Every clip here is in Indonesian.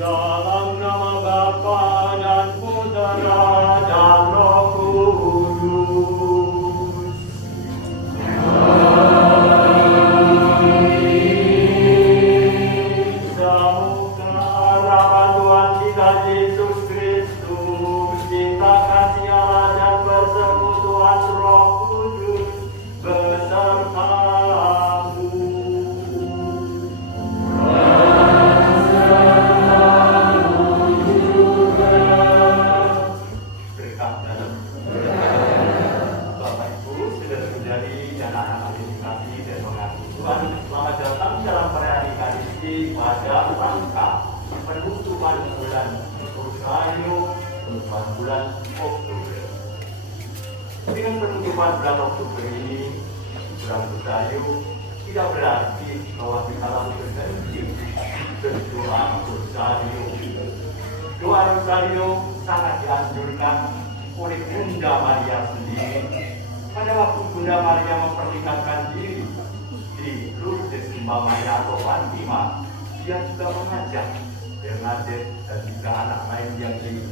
Dalam nama Bapa dan Putra dan Roh Kudus. Semoga harapan Tuhan kita Yesus Kristus, cinta kasih Allah dan persekutuan Roh Kudus besertamu. Selamat datang dalam perayaan Ekaristi pada rangka penutupan bulan Rosario, penutupan bulan Oktober. Dengan penutupan bulan Oktober ini, bulan Rosario tidak berarti bahwa kita lalu berhenti berdoa Rosario. Doa Rosario sangat dianjurkan oleh Bunda Maria sendiri pada waktu Bunda Maria memperlihatkan diri di Lourdes Maria atau Fatima. Dia juga mengajak Bernadette dan juga anak lain yang di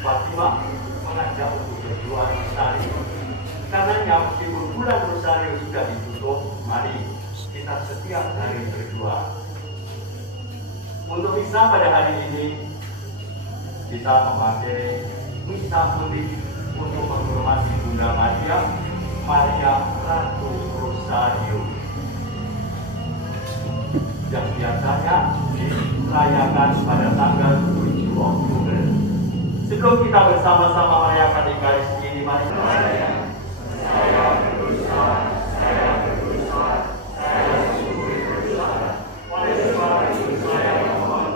Fatima, mengajak untuk berdoa Rosario. Karenanya meskipun bulan Rosario sudah ditutup, mari kita setiap hari berdoa. Untuk misa pada hari ini, kita memakai misa putih untuk menghormati Bunda Maria, Maria Ratu Rosario, yang biasanya dirayakan pada tanggal 7 Oktober. Sebelum kita bersama-sama merayakan Ekaristi ini, mari saya berdosa, saya sungguh berdosa. Oleh sebab itu saya mohon.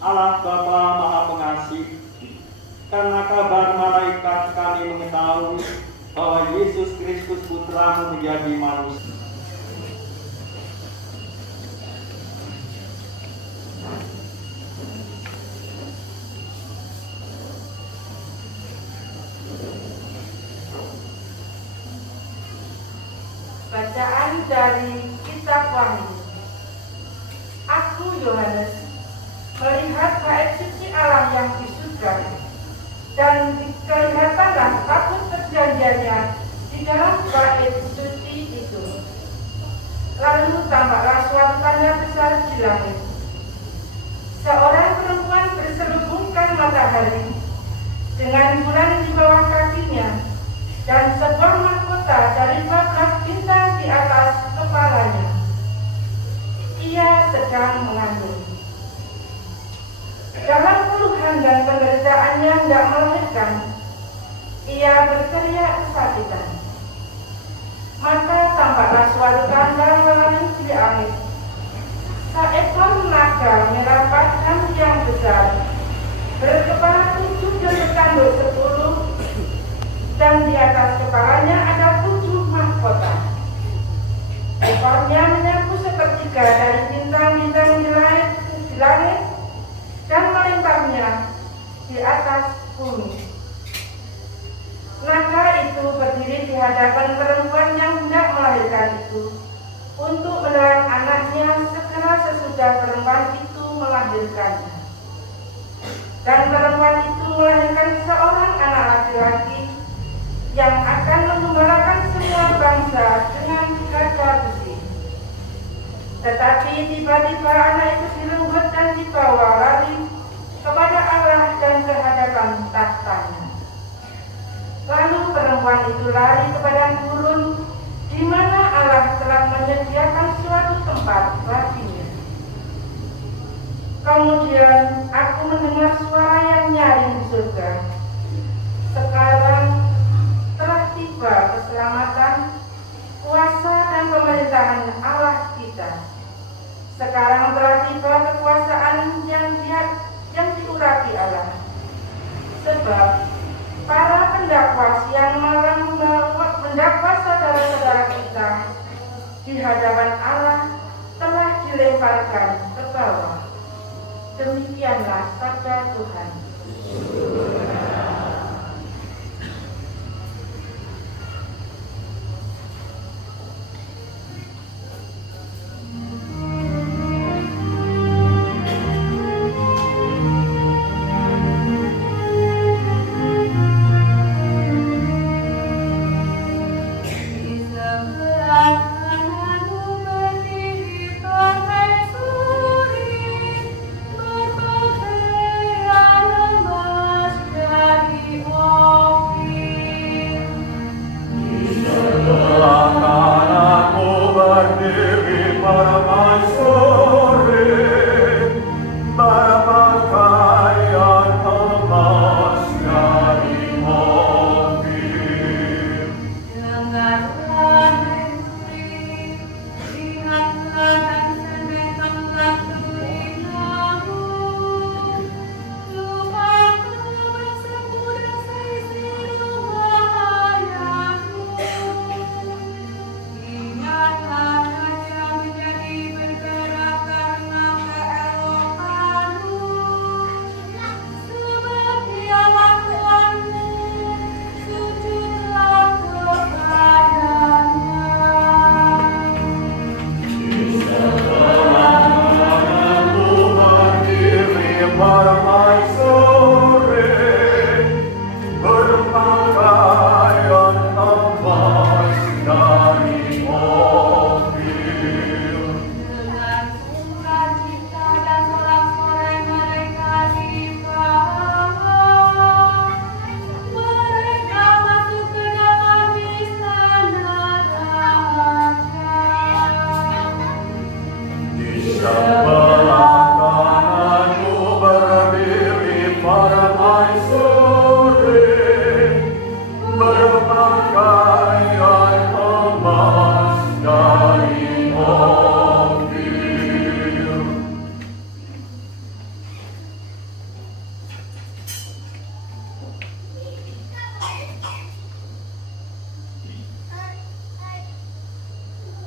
Allah Bapa Maha Pengasih, karena kabar malaikat kami mengetahui bahwa Yesus Kristus Putramu menjadi manusia. Bacaan dari Kitab Wahyu. Aku Yohanes melihat bait suci Allah yang di surga, dan kelihatanlah tabut perjanjiannya di dalam bait suci itu. Lalu tampaklah suatu tanda besar di langit. Seorang perempuan berselubungkan matahari dengan bulan di bawah kakinya, dan sebuah mahkota dari 12 bintang di atas kepalanya. Ia sedang mengandung. Dalam keluhan dan penderitaannya hendak melahirkan, ia berteriak kesakitan. Maka tampaklah suatu tanda melayang di langit. Seekor naga merah padam yang besar, berkepala 7 dan bertanduk 10, dan di atas kepalanya ada 7 mahkota. Ekornya menyapu sepertiga dari bintang-bintang di langit, dan melimpahnya di atas bumi. Naga Dan perempuan itu melahirkan seorang anak laki-laki yang akan mengembalakan semua bangsa dengan kaca besi. Tetapi tiba-tiba anak itu direnggut dan dibawa lari kepada Allah dan ke hadapan tahtanya. Lalu perempuan itu lari ke padang gurun, di mana Allah telah menyediakan suatu tempat baginya. Kemudian aku mendengar suara yang nyaring di surga. Sekarang telah tiba keselamatan, kuasa dan pemerintahan Allah kita. Sekarang telah tiba kekuasaan yang diurapi Allah. Sebab para pendakwa siang malam mendakwa saudara-saudara kita di hadapan Allah telah dilemparkan ke bawah. Demikianlah sabda Tuhan.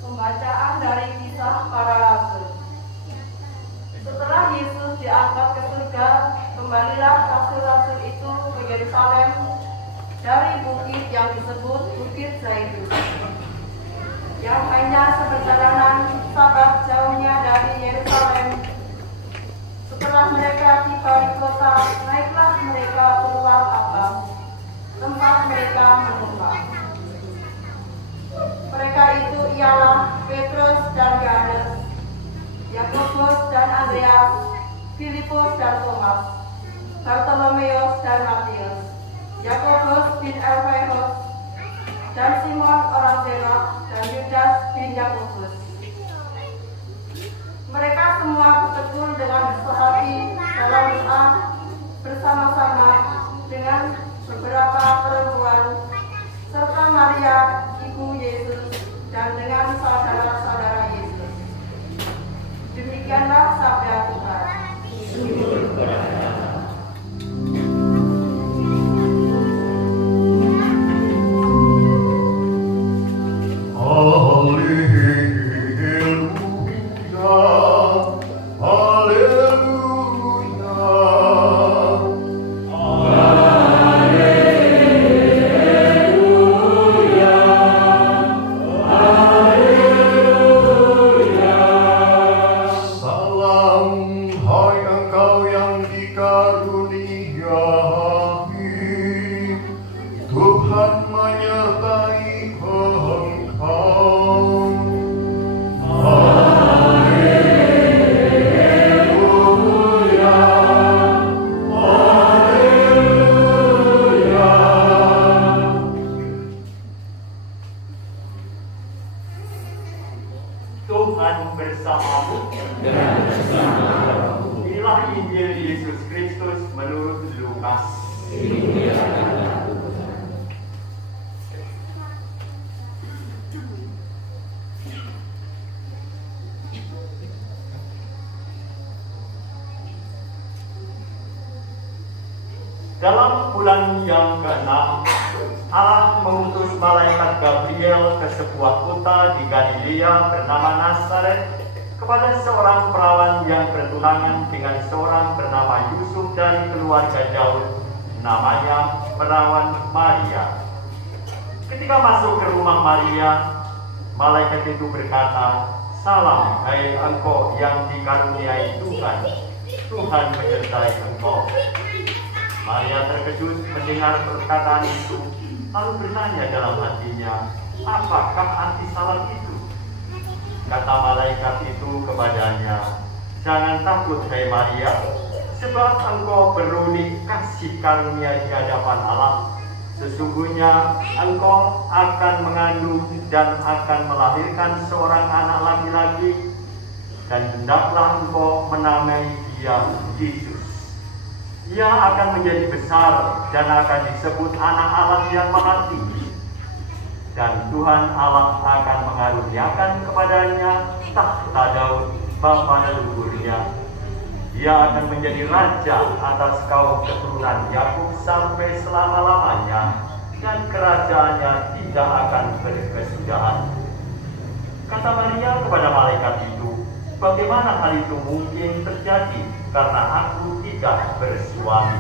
Pembacaan dari Kisah Para Rasul. Setelah Yesus diangkat ke surga, kembalilah rasul-rasul itu ke Yerusalem dari bukit yang disebut Bukit Zaitun, yang hanya seperjalanan Sabat jauhnya dari Yerusalem. Setelah mereka tiba di kota, naiklah mereka ke ruang atas, tempat mereka menumpang. Mereka itu ialah Petrus dan Yohanes, Yakobus dan Andreas, Filipus dan Thomas, Bartolomeus dan Matius, Yakobus bin Alfeus, dan Simon orang Zelot, dan Yudas bin Yakobus. Mereka semua bertekun dengan sehati dalam doa bersama-sama dengan beberapa perempuan serta Maria ibu Yesus dan dengan saudara-saudara Yesus. Demikianlah sabda Tuhan. Salam, hai engkau yang dikaruniai Tuhan menyertai engkau. Haleluya, haleluya. Tuhan bersamamu. Inilah Injil Yesus Kristus menurut Lukas. Dalam bulan yang ke-6, Allah mengutus malaikat Gabriel ke sebuah kota di Galilea bernama Nazaret kepada seorang perawan yang bertunangan dengan seorang bernama Yusuf dari keluarga Daud, namanya perawan Maria. Ketika masuk ke rumah Maria, malaikat itu berkata, "Salam, hai engkau yang dikaruniai Tuhan, Tuhan menyertai engkau." Maria terkejut mendengar perkataan itu, lalu bertanya dalam hatinya, "Apakah arti salam itu?" Kata malaikat itu kepadanya, "Jangan takut, hai Maria, sebab engkau beroleh kasih karunia di hadapan Allah. Sesungguhnya engkau akan mengandung dan akan melahirkan seorang anak laki-laki, dan hendaklah engkau menamai dia Yesus. Ia akan menjadi besar dan akan disebut Anak Allah yang Maha Tinggi. Dan Tuhan Allah akan mengaruniakan kepadanya tahta Daud bapa leluhurnya. Ia akan menjadi raja atas kaum keturunan Yakub sampai selama-lamanya, dan kerajaannya tidak akan berkesudahan." Kata Maria kepada malaikat itu, "Bagaimana hal itu mungkin terjadi, karena aku tidak bersuami?"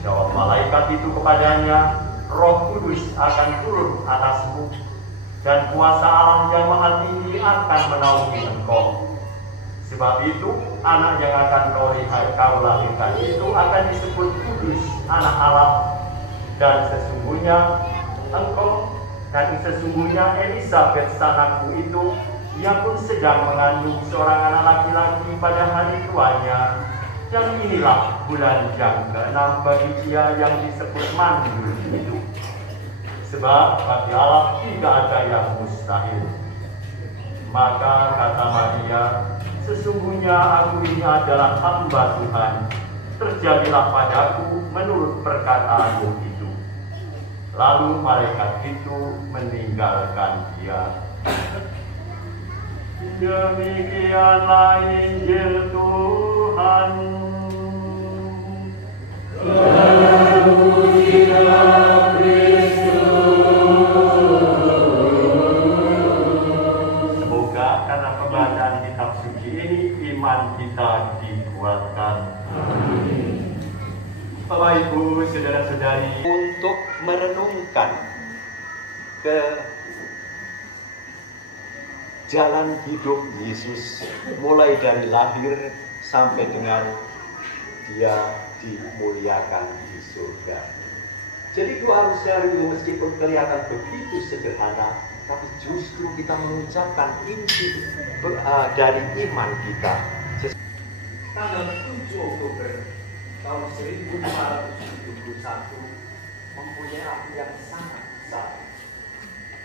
Jawab malaikat itu kepadanya, "Roh Kudus akan turun atasmu, dan kuasa Allah yang Maha Tinggi akan menaungi engkau. Sebab itu, anak yang akan kau lahirkan itu akan disebut Kudus, Anak Allah. Dan sesungguhnya Elisabet sanakmu itu, ia pun sedang mengandung seorang anak laki-laki pada hari tuanya. Dan inilah bulan yang ke-6 bagi dia yang disebut mandul itu. Sebab bagi Allah tidak ada yang mustahil." Maka kata Maria, "Sesungguhnya aku ini adalah hamba Tuhan. Terjadilah padaku menurut perkataanmu itu." Lalu malaikat itu meninggalkan dia. Demikianlah Injil Tuhan. Semoga karena pembacaan kitab suci ini iman kita dikuatkan. Bapak Ibu, saudara-saudari, untuk merenungkan ke jalan hidup Yesus mulai dari lahir sampai dengan dia dimuliakan di surga. Jadi doa Rosario meskipun kelihatan begitu sederhana, tapi justru kita mengucapkan inti dari iman kita. Tanggal 7 Oktober tahun 1571 mempunyai arti yang sangat besar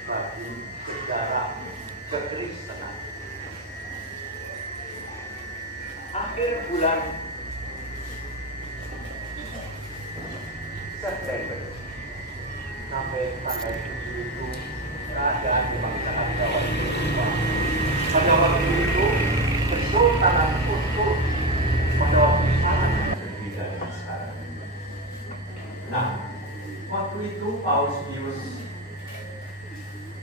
bagi sejarah kekristenan. Akhir bulan September sampai tanggal 7 itu keadaan memang sangat jauh berubah. Pada waktu itu Kesultanan Turki pada waktu sangat berbeda dengan sekarang. Nah, waktu itu Paus Pius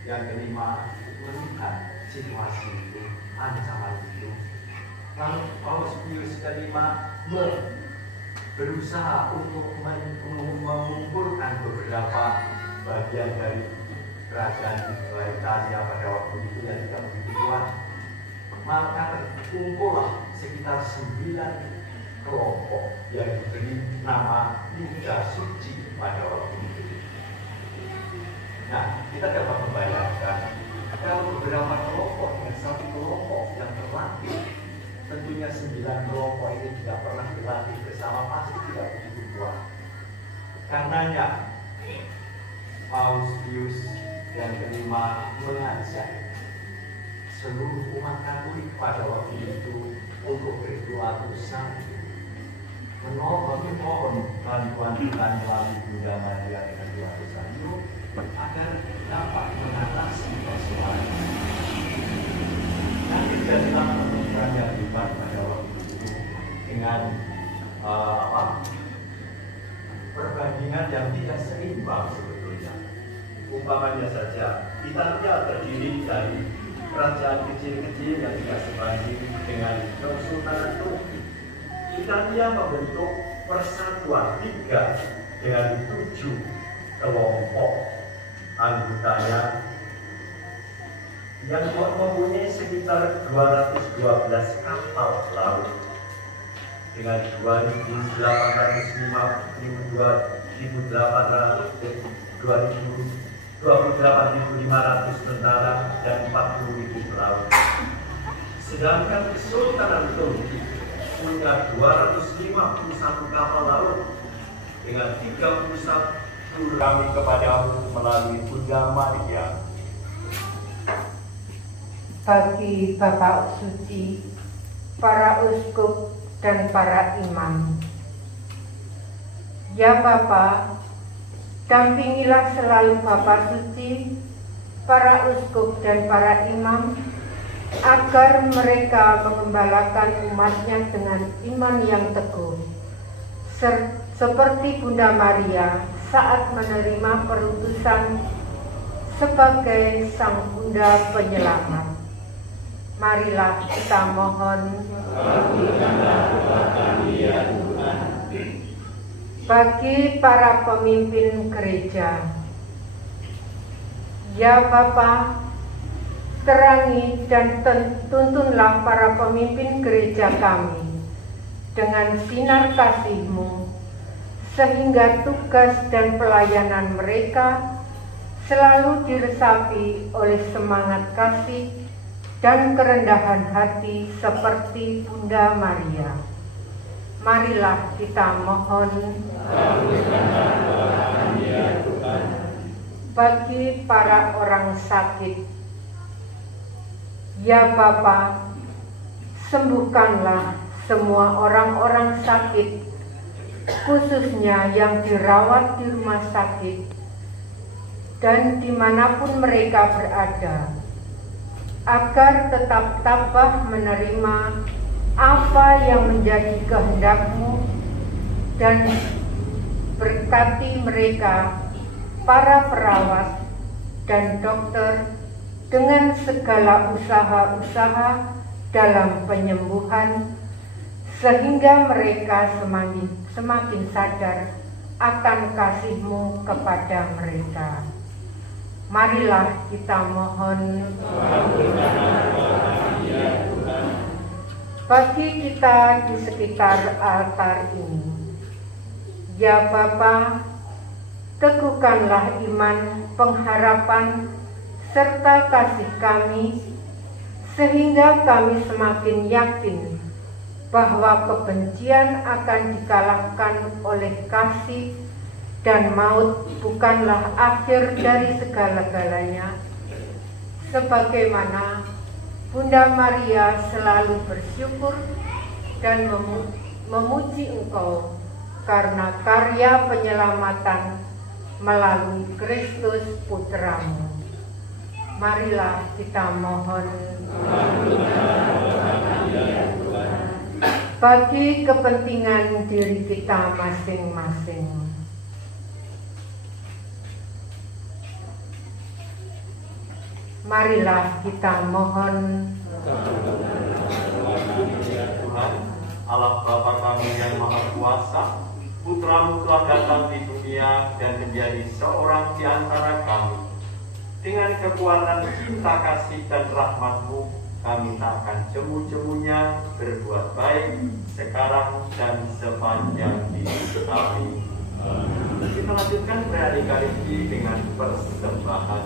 yang kelima melihat situasi itu, ancaman itu. Lalu Paus Pius kelima berusaha untuk mengumpulkan beberapa bagian dari kerajaan Italia pada waktu itu yang tidak begitu kuat. Maka terkumpullah sekitar 9 kelompok yang diberi nama Liga Suci pada waktu itu. Nah, kita dapat membayangkan kalau beberapa kelompok dengan satu kelompok yang terlatih, tentunya 9 kelompok ini tidak pernah berlatih bersama, pasti tidak begitu kuat. Karenanya Paus Pius yang kelima mengajak seluruh umat Katolik pada waktu itu untuk berdoa bersama, memohon bantuan Tuhan melalui Bunda Maria dengan doa bersama agar dapat mengatasi persoalan. Nanti jadilah pemikiran yang hebat pada waktu itu dengan perbandingan yang tidak seimbang sebetulnya. Umpamanya saja, Italia terdiri dari kerajaan kecil-kecil yang tidak sebanding dengan Kesultanan Turki. Italia membentuk persatuan liga dengan 7 kelompok anggotanya yang mempunyai sekitar 212 kapal laut dengan 28.500 tentara dan 40.000 pelaut. Sedangkan Kesultanan Turki punya 251 kapal laut dengan 31 kami kepadamu melalui Bunda Maria. Bagi Bapak Suci, para uskup dan para imam. Ya Bapa, dampingilah selalu Bapak Suci, para uskup dan para imam, agar mereka mengembalakan umatnya dengan iman yang teguh, seperti Bunda Maria saat menerima perutusan sebagai Sang Bunda Penyelamat. Marilah kita mohon, bagi para pemimpin gereja. Ya Bapa, terangi dan tuntunlah para pemimpin gereja kami dengan sinar kasih-Mu, sehingga tugas dan pelayanan mereka selalu diresapi oleh semangat kasih dan kerendahan hati seperti Bunda Maria. Marilah kita mohon, bagi para orang sakit. Ya Bapa, sembuhkanlah semua orang-orang sakit, khususnya yang dirawat di rumah sakit dan dimanapun mereka berada, agar tetap tabah menerima apa yang menjadi kehendak-Mu, dan berkati mereka, para perawat dan dokter, dengan segala usaha-usaha dalam penyembuhan, sehingga mereka semakin sadar akan kasih-Mu kepada mereka. Marilah kita mohon, bagi kita di sekitar altar ini. Ya Bapa, teguhkanlah iman, pengharapan, serta kasih kami, sehingga kami semakin yakin bahwa kebencian akan dikalahkan oleh kasih, dan maut bukanlah akhir dari segala-galanya, sebagaimana Bunda Maria selalu bersyukur dan memuji Engkau karena karya penyelamatan melalui Kristus Putra-Mu. Marilah kita mohon, bagi kepentingan diri kita masing-masing. Marilah kita mohon, Tuhan, Allah Bapa kami yang Maha Kuasa, Putra-Mu telah datang di dunia dan menjadi seorang di antara kami. Dengan kekuatan cinta kasih dan rahmat-Mu, kami tak akan jemu-jemunya berbuat baik sekarang dan sepanjang hidup kami. Kita lanjutkan perayaan Ekaristi dengan persembahan.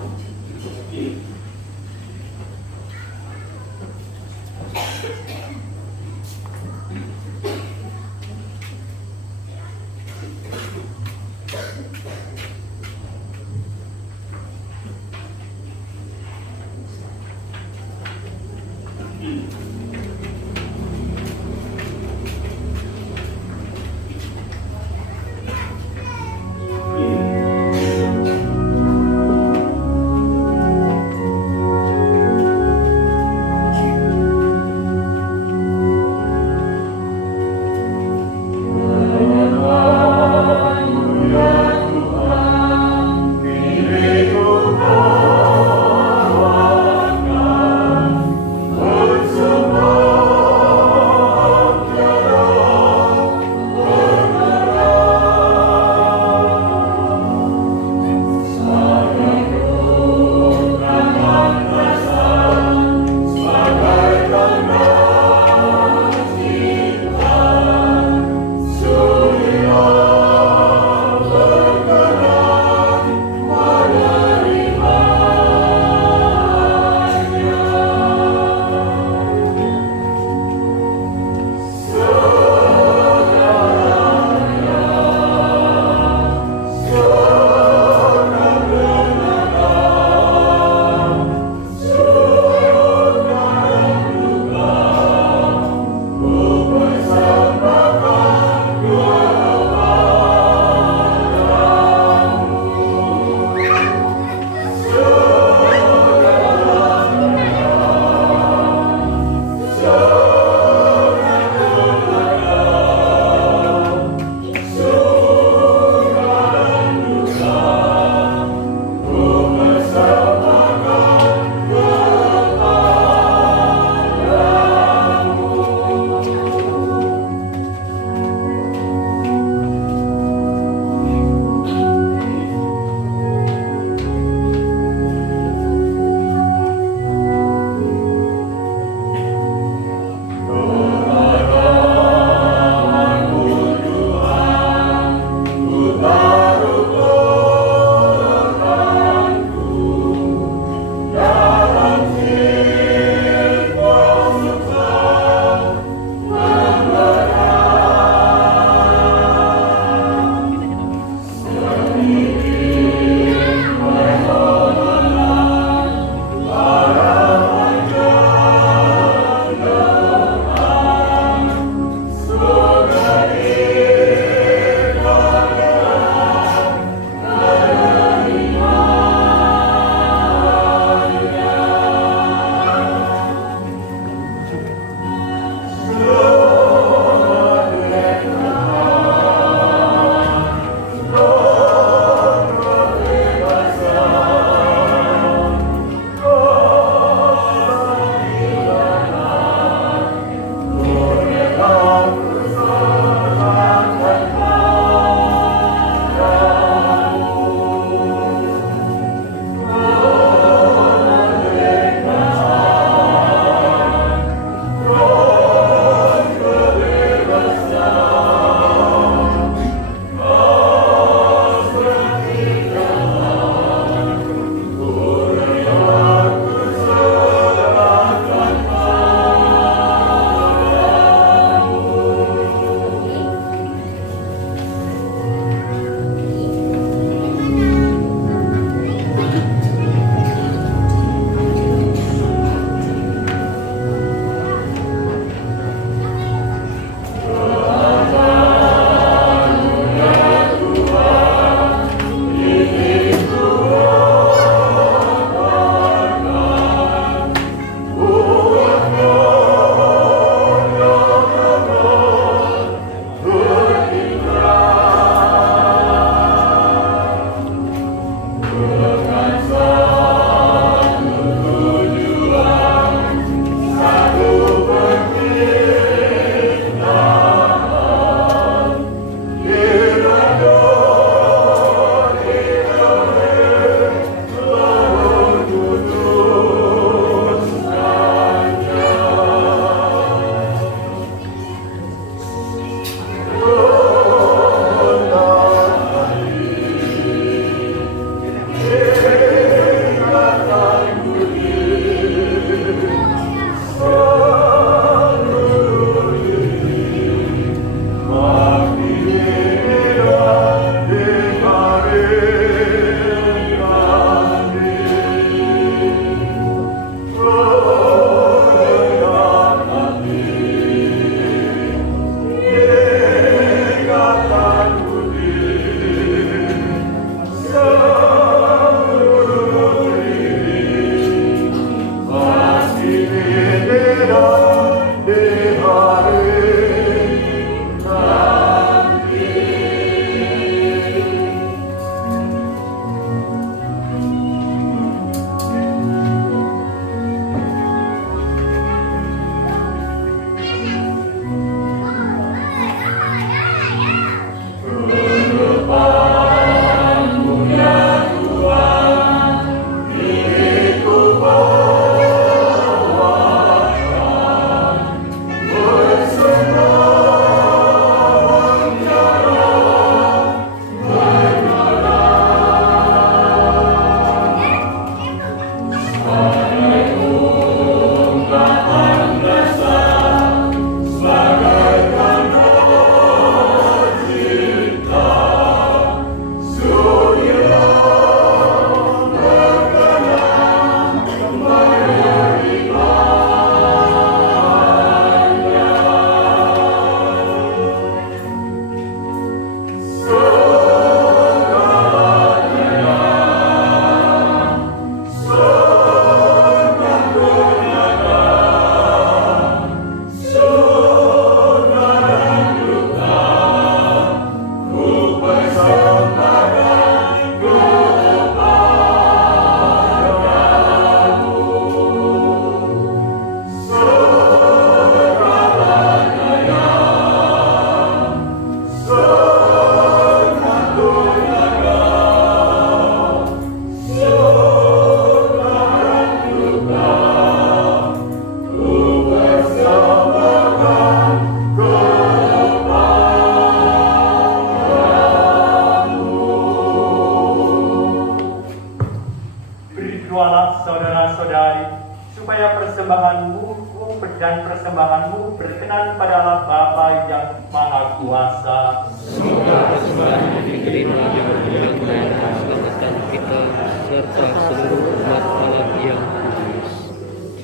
persembahanmu berkenan pada Allah Bapa yang Maha Kuasa. Semoga persembahan ini diterima dengan menyenangkan keselamatan kita serta seluruh umat Allah yang kudus.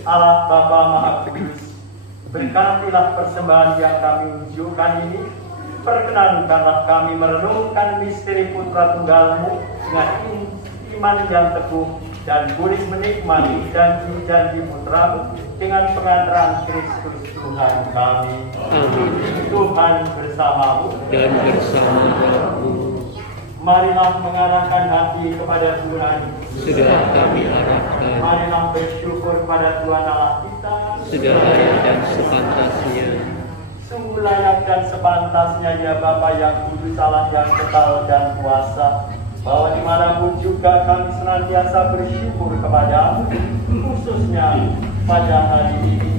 Allah Bapa Maha Kudus, berkatilah persembahan yang kami unjukkan ini. Perkenankanlah kami merenungkan misteri Putra Tunggal-Mu dengan iman yang teguh dan boleh menikmati janji-janji Putra-Mu dengan pengantaran Kristus Tuhan kami. Amin. Tuhan bersamamu Dan bersama rohmu. Marilah mengarahkan hati kepada Tuhan. Sudah kami arahkan, Marilah bersyukur kepada Tuhan Allah kita. sudah layak dan sepantasnya. Sungguh layak dan sepantasnya ya Bapa yang kudus, Allah yang kekal dan kuasa, bahwa dimanapun juga kami senantiasa bersyukur kepadamu, khususnya pada hari ini.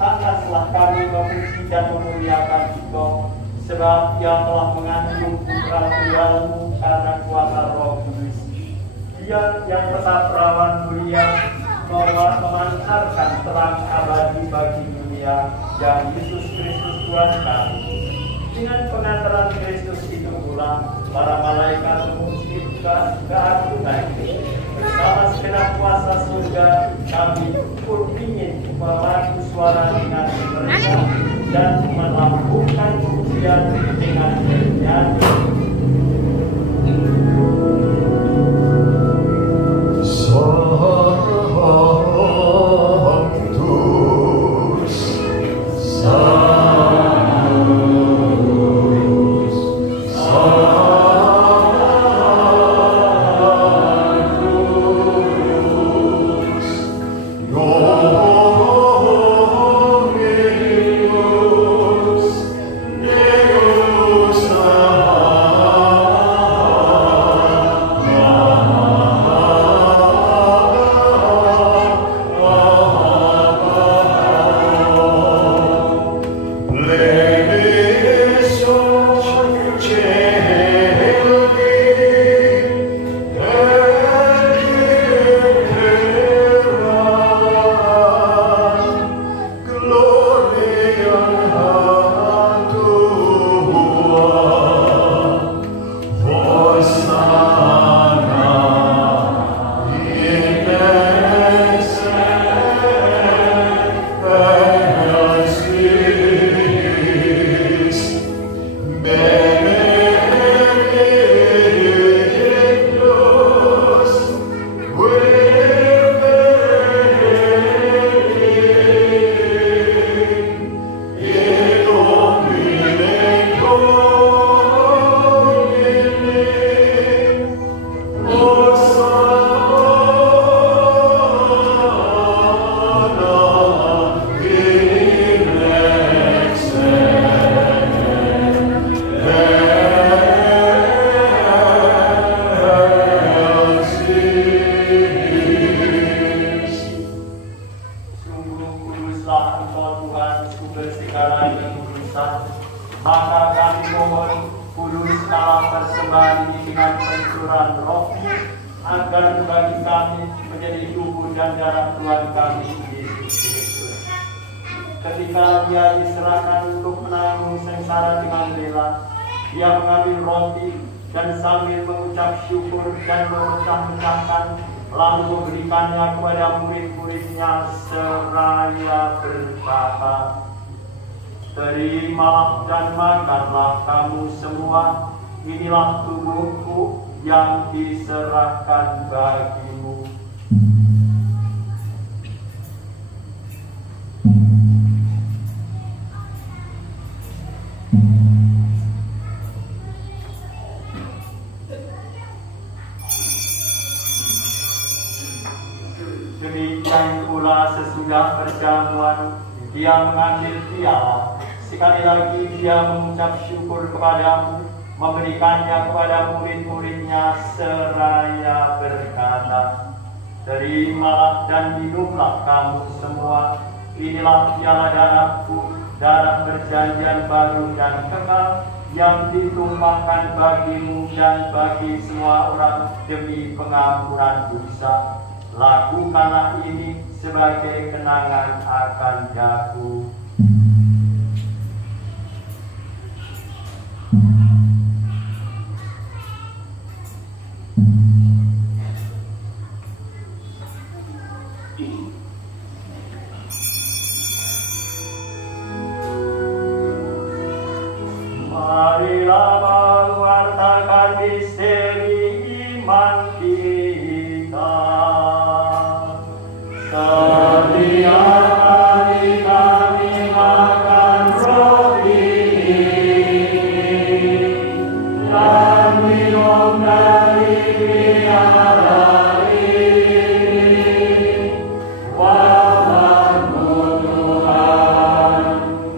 Pantaslah kami memuji dan memuliakan Engkau, sebab Ia telah mengandung Putra Tunggal-Mu karena kuasa Roh Kudus. Dia yang tetap perawan mulia, memancarkan terang abadi bagi dunia, dan Yesus Kristus Tuhan kami. Dengan pengantaran Kristus itu pula, para malaikat memuji keagungan bersama segenap kuasa surga. Kami pun ingin memadu suara dengan bersama dan melambungkan pujian dengan bernyanyi. Maka kami mohon, kuduskanlah persembahan ini dengan pencurahan Roh-Mu, agar bagi kami menjadi tubuh dan darah Tuhan kami Yesus Kristus. Ketika Dia diserahkan untuk menanggung sengsara dengan rela, Dia mengambil roti dan sambil mengucap syukur dan memecah-mecahkan, lalu memberikannya kepada murid-muridnya seraya berkata, "Terimalah dan makanlah kamu semua, inilah tubuhku yang diserahkan bagimu." Demikian pula sesudah perjamuan, Dia mengambil piala. Sekali lagi Dia mengucap syukur kepadamu, memberikannya kepada murid-muridnya seraya berkata, "Terimalah dan minumlah kamu semua, inilah piala darahku, darah perjanjian baru dan kekal, yang ditumpahkan bagimu dan bagi semua orang demi pengampunan dosa. Lakukanlah ini sebagai kenangan akan aku. Marilah mewartakan misteri iman kita. Setiap kali kami makan roti dan minum dari biara ini, wahyu Tuhan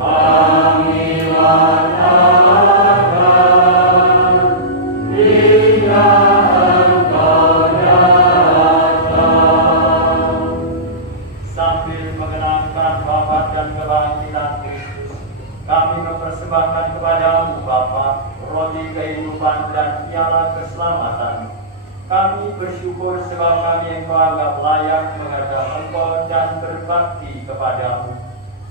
kami wartakan hingga Engkau datang. Sambil mengenangkan wafat dan kebangkitan Kristus, kami mempersembahkan kepadamu Bapa roti kehidupan dan piala keselamatan. Kami bersyukur sebab kami Engkau anggap layak menghadap Engkau dan berbakti kepadamu.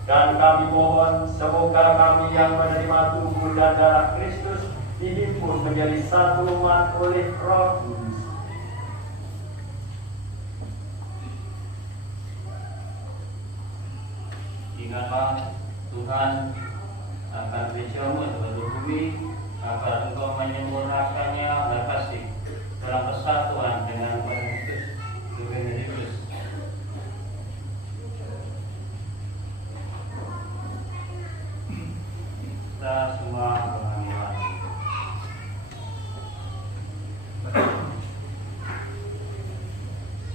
Dan kami mohon semoga kami yang menerima tubuh dan darah Kristus dihimpun menjadi satu umat oleh Roh Kudus. Ingatlah Tuhan akan gereja-Mu yang seluruh bumi, agar Engkau menyempurnakannya oleh kasih dalam persatuan dengan Kristus, Tuhan Yesus. Kita semua mengambil.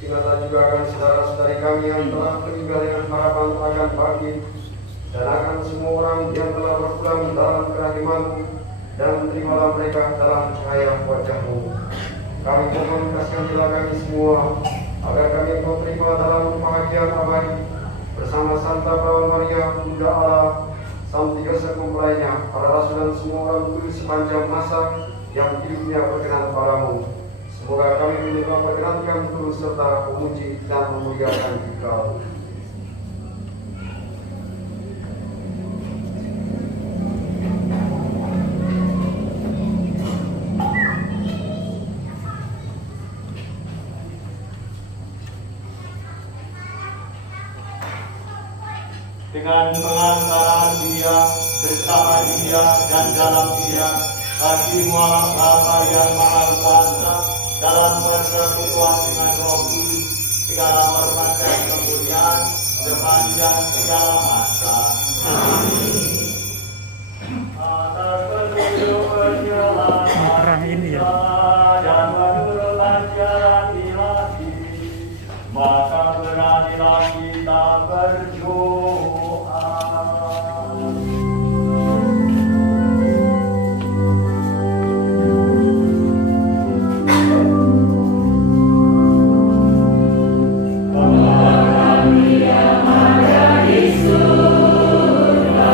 Ingatlah juga akan saudara-saudari kami yang telah meninggal dengan harapan akan bangkit, dan akan semua orang yang telah berpulang dalam kerahiman-Mu, dan terimalah mereka dalam cahaya wajah-Mu. Kami mohon kasihanlah kami semua, agar kami Engkau terima dalam kebahagiaan abadi, bersama Santa Perawan Maria, Bunda Allah, Sang Tiga Sekumpulainya, para rasul dan semua orang kudus sepanjang masa yang hidupnya berkenan padamu. Semoga kami menerima perkenankan terus serta memuji dan memuliakan Engkau. Dengan pengantaran Dia, bersama Dia, dan dalam Dia, bagi mualah Bapa yang Maha Kuasa, dalam persekutuan dengan Roh Kudus, segala hormat dan kemuliaan sepanjang segala masa. Amin. Atas petunjuk penyelamat dan menurut ajaran ilahi, maka beranilah kita berdoa. Bapa kami yang ada di surga,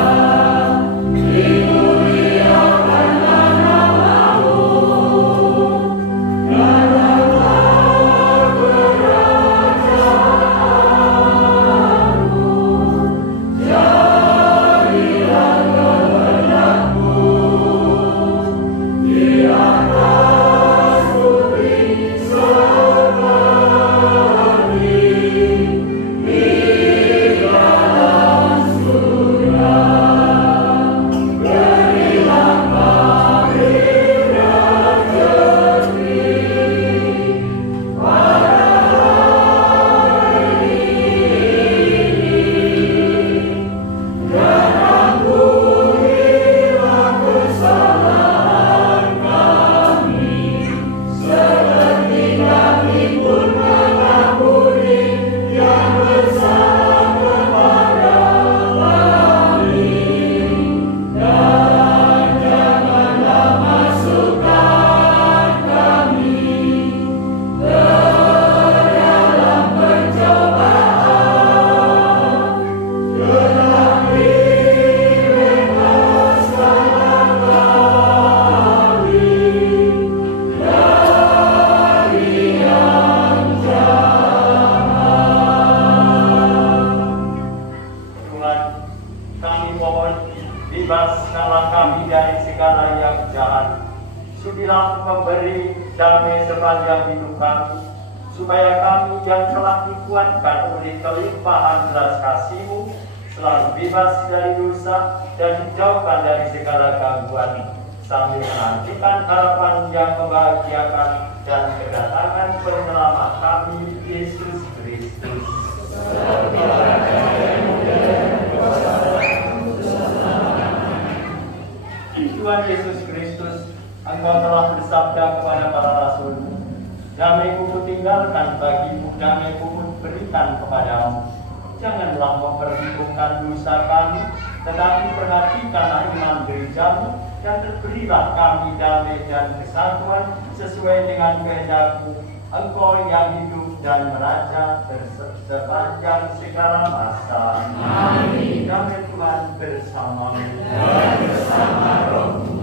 Bebaskanlah kami dari segala yang jahat. Sudilah memberi damai sepanjang hidup kami, supaya kami yang telah dikuatkan oleh kelimpahan belas kasih-Mu selalu bebas dari dosa dan dijauhkan dari segala gangguan, sambil menantikan harapan yang membahagiakan dan kedatangan penyelamat kami, Yesus Kristus. Tuhan Yesus Kristus, Engkau telah bersabda kepada para rasul, damai-Ku kutinggalkan bagimu, damai-Ku berikan kepadamu. Janganlah memperhitungkan dosa kami, tetapi perhatikanlah iman gerejamu, dan berilah kami damai dan kesatuan sesuai dengan kehendak-Mu, Engkau yang hidup dan meraja sepanjang segala masa. Amin. Damai Tuhan bersamamu. Dan bersama rohmu.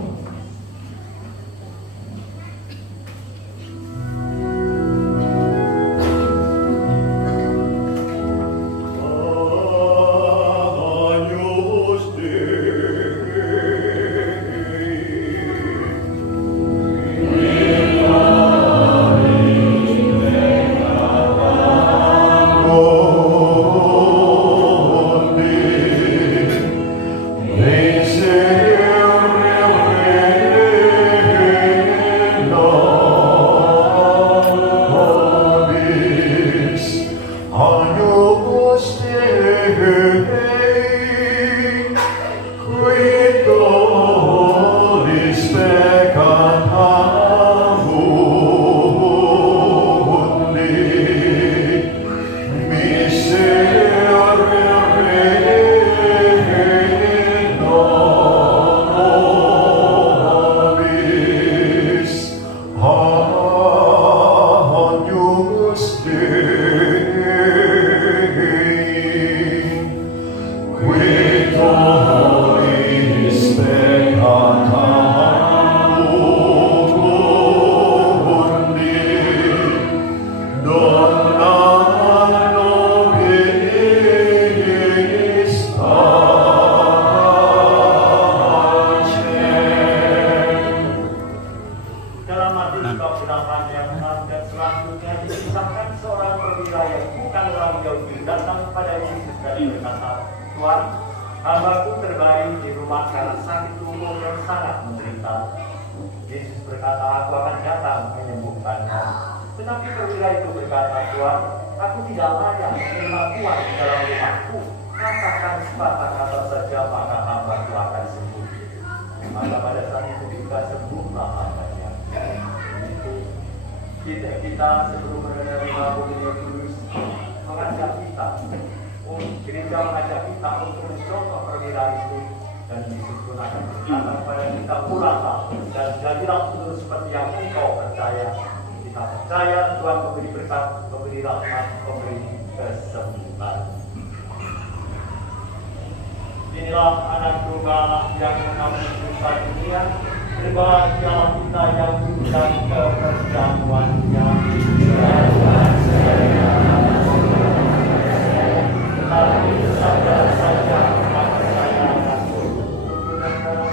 Kita sebelum menerima Bukti Kudus mengajak kita, gereja mengajak kita untuk mencontoh perwira itu, dan Yesus pun akan berkata kepada kita, pulanglah dan jadilah penuh seperti yang engkau percaya. Kita percaya Tuhan memberi berkat, memberi rahmat, memberi kesembuhan. Inilah anak domba yang mengambil dosa dunia. Berbahagialah kita yang diundang ke perjamuannya. Tetapi sadar saja maka saya akan tubuh dan darah.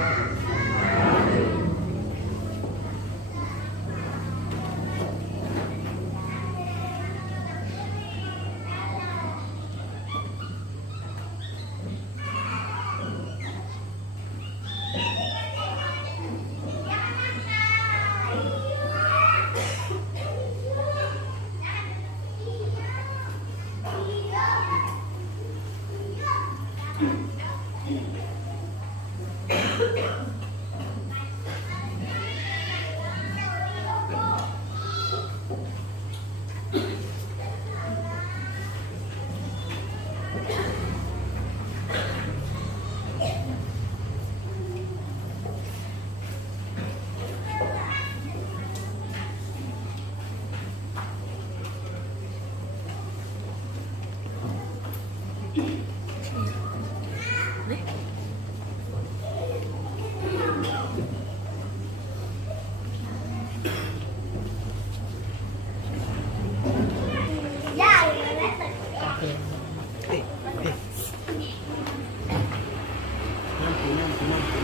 Nanti.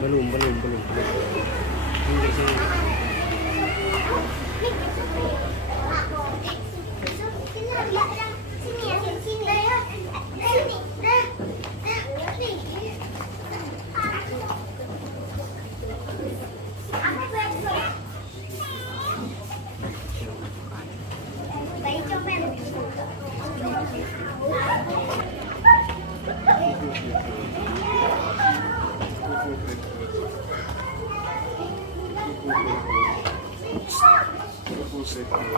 Belum. Sini.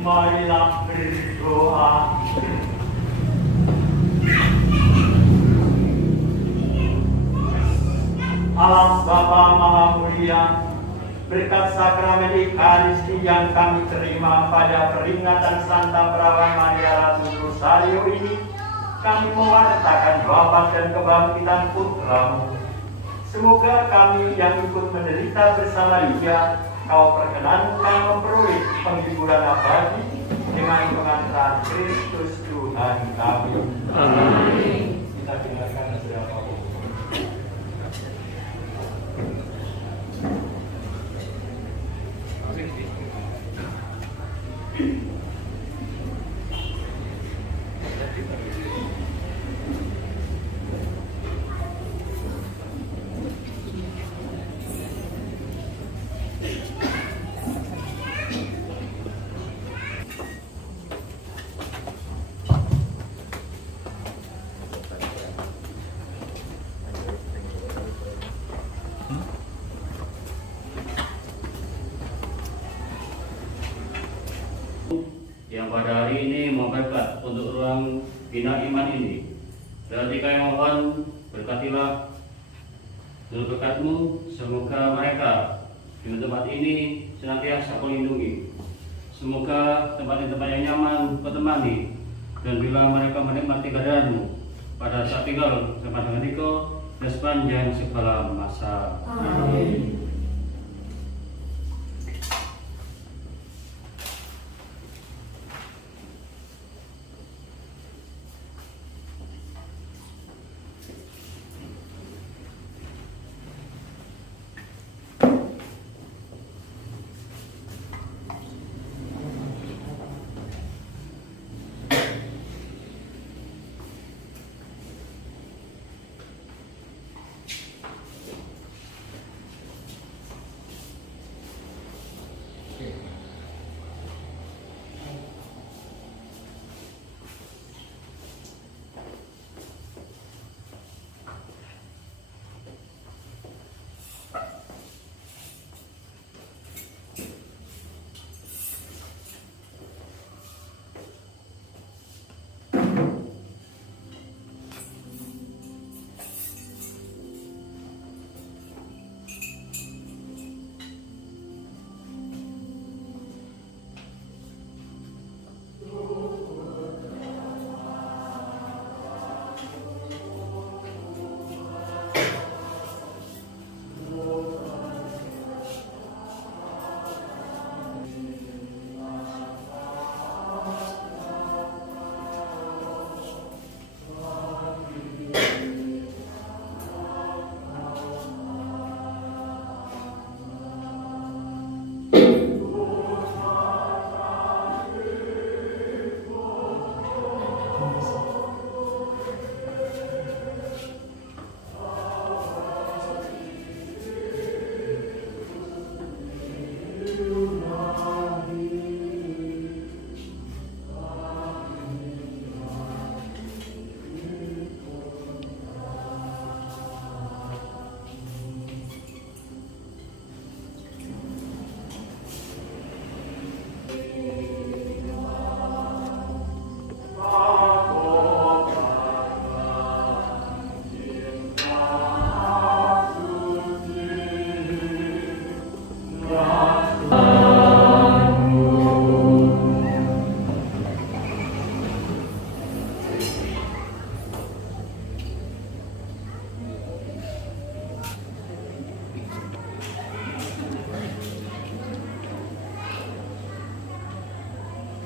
Marilah berdoa. Allah Bapa Maha Mulia, berkat sakramen Ekaristi yang kami terima pada peringatan Santa Perawan Maria Ratu Rosario ini, kami mewartakan wafat dan kebangkitan Putramu. Semoga kami yang ikut menderita bersama Dia, Kau perkenankan memperoleh penghiburan abadi dengan pengantaran Kristus Tuhan kami. Amin. Kita dengarkan beberapa yang pada hari ini mau berkat untuk ruang bina iman ini. Berarti kami mohon berkatilah menurut berkat-Mu, semoga mereka di tempat ini senantiasa Kau lindungi. Semoga tempat-tempat yang nyaman Kau temani, dan bila mereka menikmati kehadiran-Mu pada saat tinggal bersama dengan Engkau dan sepanjang segala masa. Amin.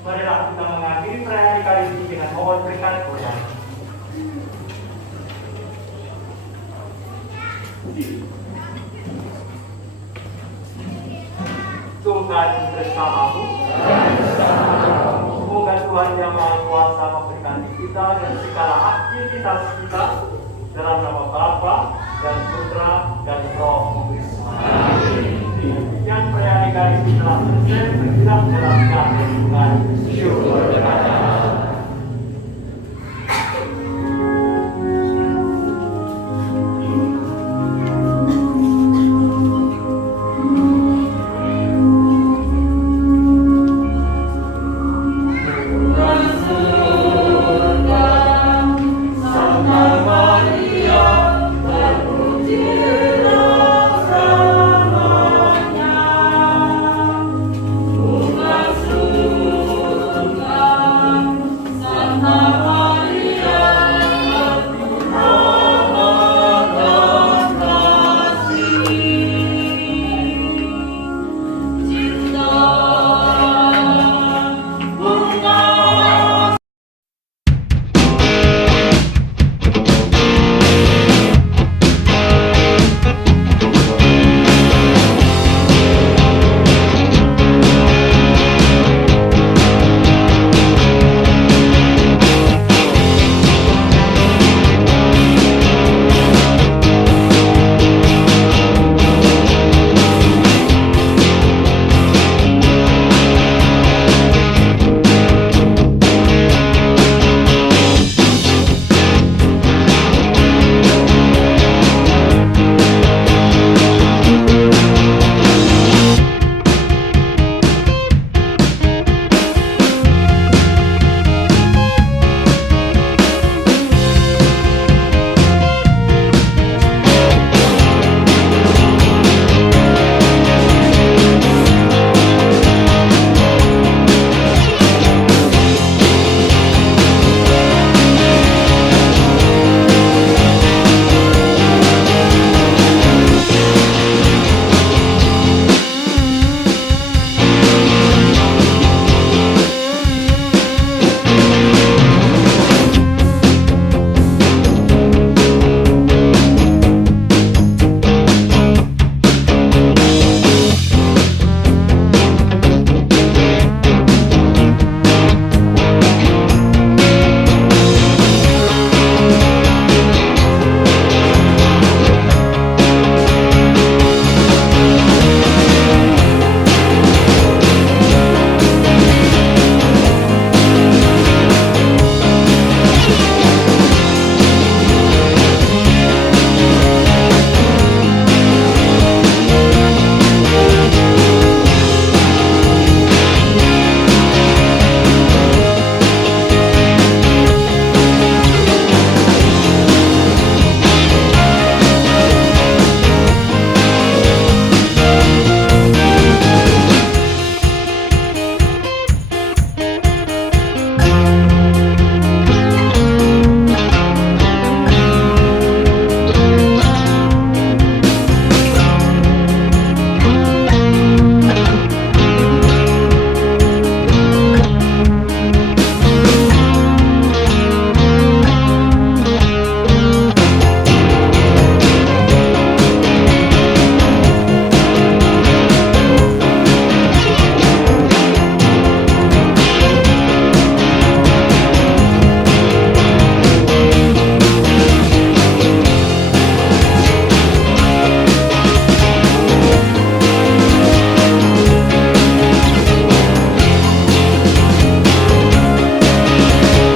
Marilah kita mengakhiri perayaan Ekaristi dengan mohon berkat Tuhan. Tuhan bersamamu. Semoga Tuhan yang Maha Kuasa memberkati kita dan segala aktivitas kita dalam nama Bapa dan Putra dan Roh Kudus. Demikian perayaan Ekaristi telah selesai bergerak dalam